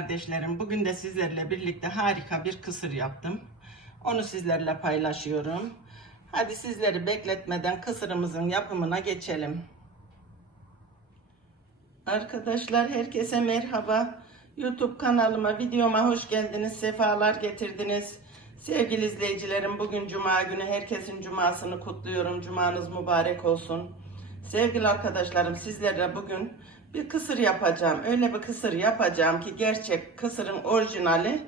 kardeşlerim. Bugün de sizlerle birlikte harika bir kısır yaptım. Onu sizlerle paylaşıyorum. Hadi sizleri bekletmeden kısırımızın yapımına geçelim. Arkadaşlar herkese merhaba. YouTube kanalıma, videoma hoş geldiniz. Sefalar getirdiniz. Sevgili izleyicilerim bugün cuma günü herkesin cumasını kutluyorum. Cumanız mübarek olsun. Sevgili arkadaşlarım sizlerle bugün bir kısır yapacağım. Öyle bir kısır yapacağım ki gerçek kısırın orijinali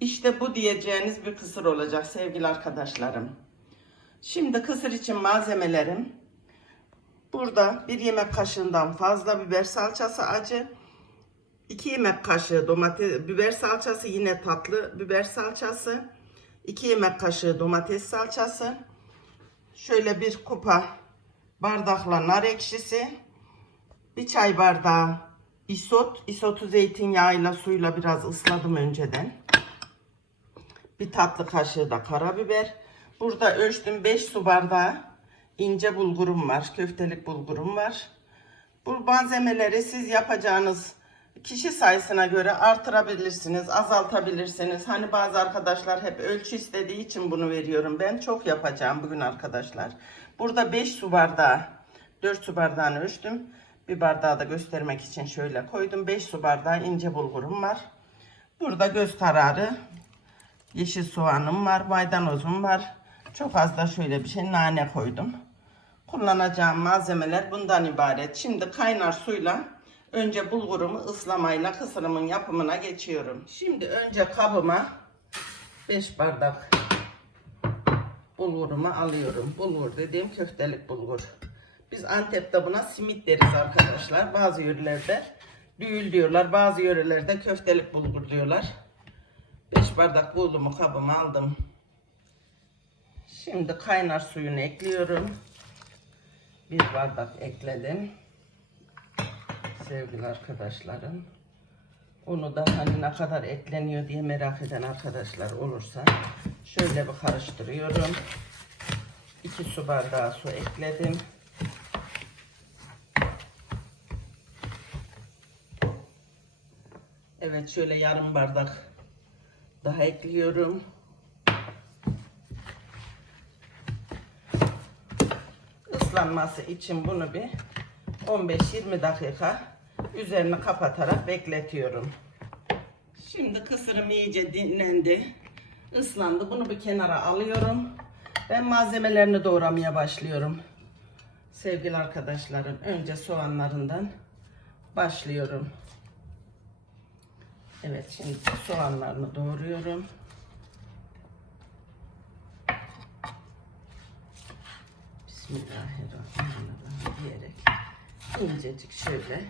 işte bu diyeceğiniz bir kısır olacak sevgili arkadaşlarım. Şimdi kısır için malzemelerim. Burada bir yemek kaşığından fazla biber salçası acı. 2 yemek kaşığı domates biber salçası yine tatlı biber salçası. 2 yemek kaşığı domates salçası. Şöyle bir kupa bardakla nar ekşisi. Bir çay bardağı isot. Isotu zeytinyağıyla suyla biraz ısladım önceden. Bir tatlı kaşığı da karabiber. Burada ölçtüm 5 su bardağı ince bulgurum var. Köftelik bulgurum var. Bu malzemeleri siz yapacağınız kişi sayısına göre artırabilirsiniz, azaltabilirsiniz. Hani bazı arkadaşlar hep ölçü istediği için bunu veriyorum. Ben çok yapacağım bugün arkadaşlar. Burada 5 su bardağı, 4 su bardağını ölçtüm. Bir bardağı da göstermek için şöyle koydum. 5 su bardağı ince bulgurum var. Burada göz kararı yeşil soğanım var, maydanozum var. Çok az da şöyle bir şey nane koydum. Kullanacağım malzemeler bundan ibaret. Şimdi kaynar suyla önce bulgurumu ıslamayla kısırımın yapımına geçiyorum. Şimdi önce kabıma 5 bardak bulgurumu alıyorum. Bulgur dediğim köftelik bulgur. Biz Antep'te buna simit deriz arkadaşlar. Bazı yörelerde düğül diyorlar. Bazı yörelerde köftelik bulgur diyorlar. 5 bardak bulgurumu kabıma aldım. Şimdi kaynar suyunu ekliyorum. Bir bardak ekledim. Sevgili arkadaşlarım. Onu da hani ne kadar ekleniyor diye merak eden arkadaşlar olursa şöyle bir karıştırıyorum. 2 su bardağı su ekledim. Evet şöyle yarım bardak daha ekliyorum. ıslanması için bunu bir 15-20 dakika üzerini kapatarak bekletiyorum. Şimdi kısırım iyice dinlendi. ıslandı. Bunu bir kenara alıyorum. Ben malzemelerini doğramaya başlıyorum. Sevgili arkadaşlarım önce soğanlarından başlıyorum. Evet şimdi soğanlarını doğruyorum. Bismillahirrahmanirrahim diyerek incecik şöyle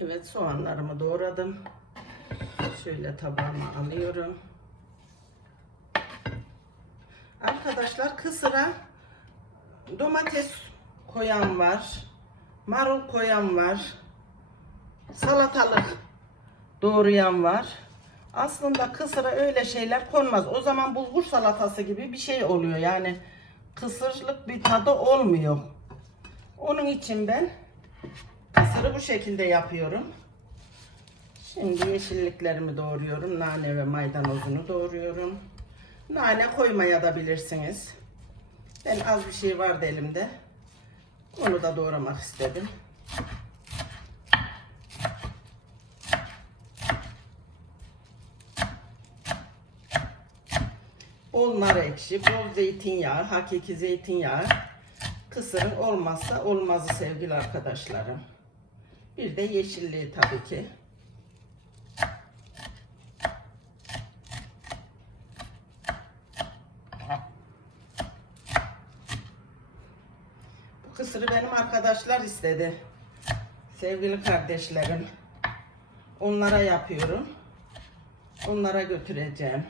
Evet soğanlarımı doğradım. Şöyle tabağıma alıyorum. Arkadaşlar kısıra domates koyan var. Marul koyan var salatalık doğrayan var. Aslında kısıra öyle şeyler konmaz. O zaman bulgur salatası gibi bir şey oluyor. Yani kısırlık bir tadı olmuyor. Onun için ben kısırı bu şekilde yapıyorum. Şimdi yeşilliklerimi doğruyorum. Nane ve maydanozunu doğruyorum. Nane koymaya da bilirsiniz. Ben az bir şey vardı elimde. Onu da doğramak istedim. Bol nar ekşi, bol zeytinyağı, hakiki zeytinyağı. Kısırın olmazsa olmazı sevgili arkadaşlarım. Bir de yeşilliği tabii ki. Kısırı benim arkadaşlar istedi. Sevgili kardeşlerim. Onlara yapıyorum. Onlara götüreceğim.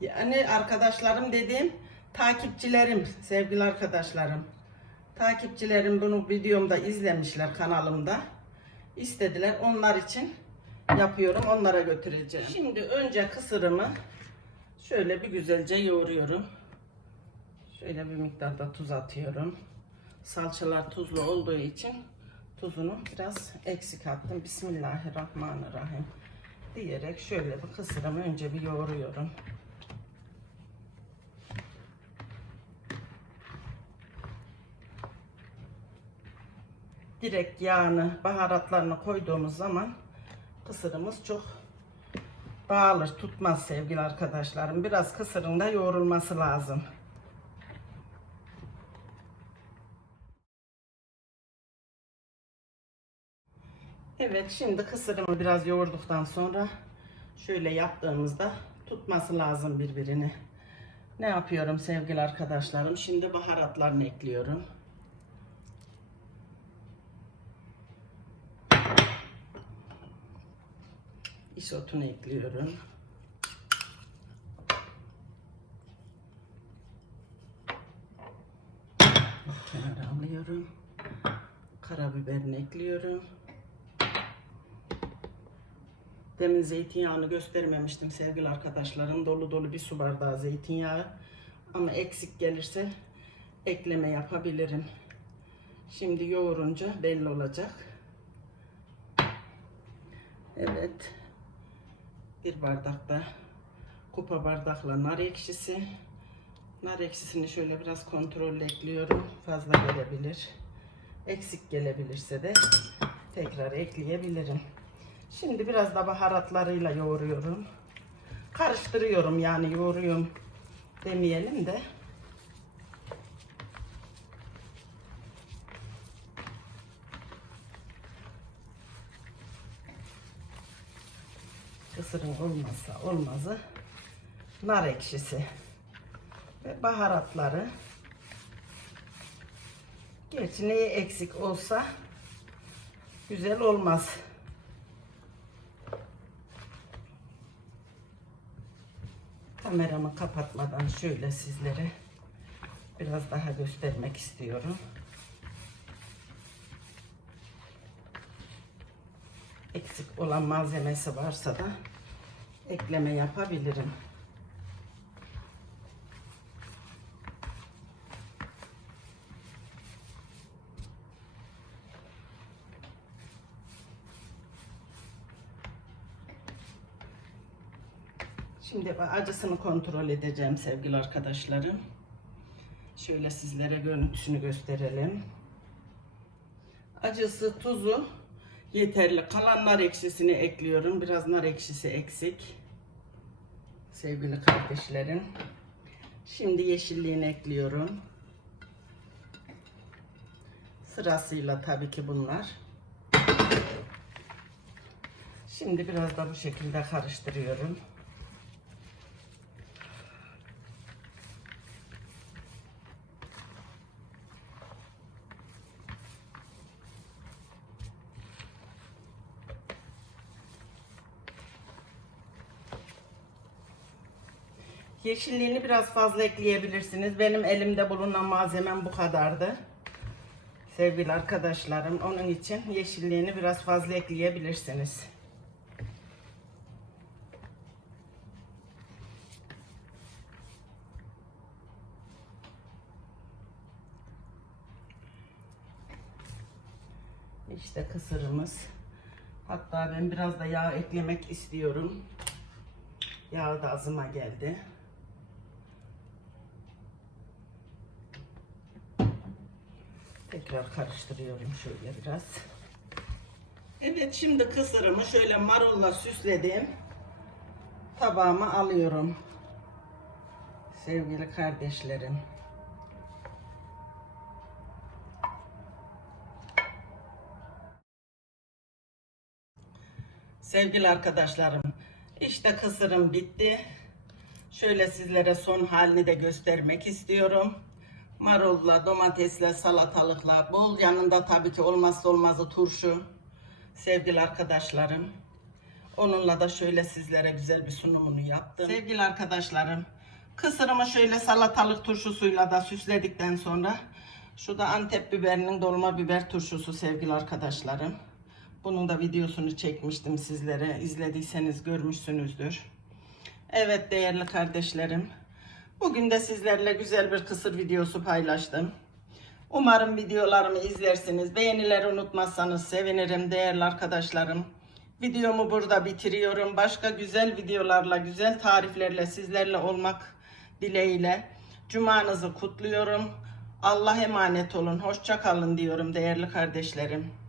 Yani arkadaşlarım dediğim takipçilerim, sevgili arkadaşlarım. Takipçilerim bunu videomda izlemişler kanalımda. İstediler onlar için yapıyorum. Onlara götüreceğim. Şimdi önce kısırımı şöyle bir güzelce yoğuruyorum. Şöyle bir miktarda tuz atıyorum. Salçalar tuzlu olduğu için tuzunu biraz eksik attım. Bismillahirrahmanirrahim diyerek şöyle bir kısırımı önce bir yoğuruyorum. Direkt yağını, baharatlarını koyduğumuz zaman kısırımız çok dağılır, tutmaz sevgili arkadaşlarım. Biraz kısırın da yoğrulması lazım. Evet şimdi kısırımı biraz yoğurduktan sonra şöyle yaptığımızda tutması lazım birbirini. Ne yapıyorum sevgili arkadaşlarım? Şimdi baharatlarını ekliyorum. Isotunu ekliyorum. Kenara alıyorum. Karabiberini ekliyorum. Demin zeytinyağını göstermemiştim sevgili arkadaşlarım. Dolu dolu bir su bardağı zeytinyağı. Ama eksik gelirse ekleme yapabilirim. Şimdi yoğurunca belli olacak. Evet. Bir bardak da kupa bardakla nar ekşisi. Nar ekşisini şöyle biraz kontrollü ekliyorum. Fazla gelebilir. Eksik gelebilirse de tekrar ekleyebilirim. Şimdi biraz da baharatlarıyla yoğuruyorum. Karıştırıyorum yani yoğuruyorum demeyelim de. Kısırın olmazsa olmazı nar ekşisi ve baharatları. Gerçi neyi eksik olsa güzel olmaz. Kameramı kapatmadan şöyle sizlere biraz daha göstermek istiyorum. Eksik olan malzemesi varsa da ekleme yapabilirim. Şimdi acısını kontrol edeceğim sevgili arkadaşlarım. Şöyle sizlere görüntüsünü gösterelim. Acısı, tuzu yeterli. Kalan nar ekşisini ekliyorum. Biraz nar ekşisi eksik. Sevgili kardeşlerim. Şimdi yeşilliğini ekliyorum. Sırasıyla tabii ki bunlar. Şimdi biraz da bu şekilde karıştırıyorum. Yeşilliğini biraz fazla ekleyebilirsiniz. Benim elimde bulunan malzemem bu kadardı. Sevgili arkadaşlarım, onun için yeşilliğini biraz fazla ekleyebilirsiniz. İşte kısırımız. Hatta ben biraz da yağ eklemek istiyorum. Yağ da azıma geldi. Tekrar karıştırıyorum şöyle biraz. Evet şimdi kısırımı şöyle marulla süsledim. Tabağıma alıyorum. Sevgili kardeşlerim. Sevgili arkadaşlarım, işte kısırım bitti. Şöyle sizlere son halini de göstermek istiyorum. Marulla, domatesle, salatalıkla, bol yanında tabii ki olmazsa olmazı turşu. Sevgili arkadaşlarım, onunla da şöyle sizlere güzel bir sunumunu yaptım. Sevgili arkadaşlarım, kısırımı şöyle salatalık turşusuyla da süsledikten sonra şu da Antep biberinin dolma biber turşusu sevgili arkadaşlarım. Bunun da videosunu çekmiştim sizlere. İzlediyseniz görmüşsünüzdür. Evet değerli kardeşlerim. Bugün de sizlerle güzel bir kısır videosu paylaştım. Umarım videolarımı izlersiniz. Beğenileri unutmazsanız sevinirim değerli arkadaşlarım. Videomu burada bitiriyorum. Başka güzel videolarla, güzel tariflerle sizlerle olmak dileğiyle. Cumanızı kutluyorum. Allah emanet olun. Hoşça kalın diyorum değerli kardeşlerim.